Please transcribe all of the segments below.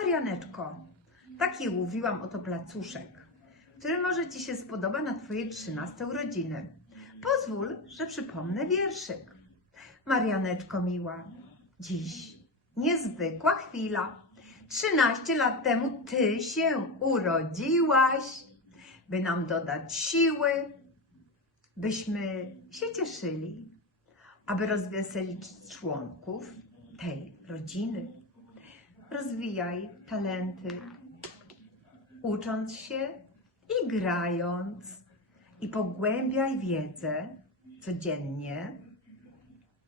Marianeczko, taki mówiłam oto placuszek, który może Ci się spodoba na Twoje trzynaste urodziny. Pozwól, że przypomnę wierszyk. Marianeczko miła, dziś niezwykła chwila. Trzynaście lat temu Ty się urodziłaś, by nam dodać siły, byśmy się cieszyli, aby rozweselić członków tej rodziny. Rozwijaj talenty, ucząc się i grając, i pogłębiaj wiedzę codziennie,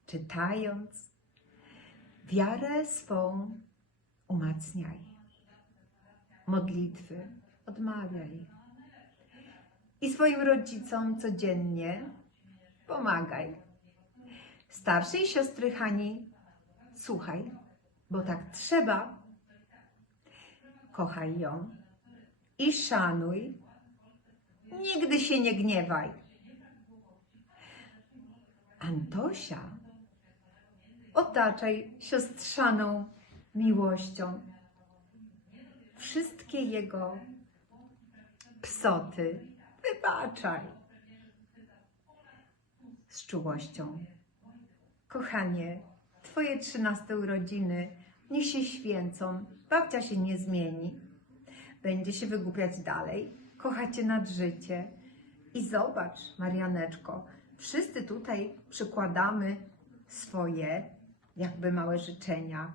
czytając. Wiarę swą umacniaj, modlitwy odmawiaj i swoim rodzicom codziennie pomagaj. Starszej siostry Hani, słuchaj, bo tak trzeba. Kochaj ją i szanuj. Nigdy się nie gniewaj. Antosia, otaczaj siostrzaną miłością. Wszystkie jego psoty wybaczaj. Z czułością. Kochanie, Twoje trzynaste urodziny niech się święcą, babcia się nie zmieni. Będzie się wygłupiać dalej, kocha Cię nad życie. I zobacz, Marianeczko, wszyscy tutaj przykładamy swoje, jakby małe życzenia.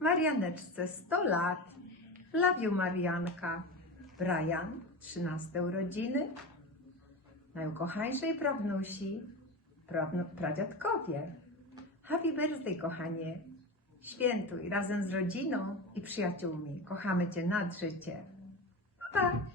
Marianeczce 100 lat, love you Marianka. Brian, 13 urodziny. Najukochańszej prawnusi, prawnu, pradziadkowie. Happy birthday, kochanie. Świętuj razem z rodziną i przyjaciółmi. Kochamy Cię nad życie. Pa!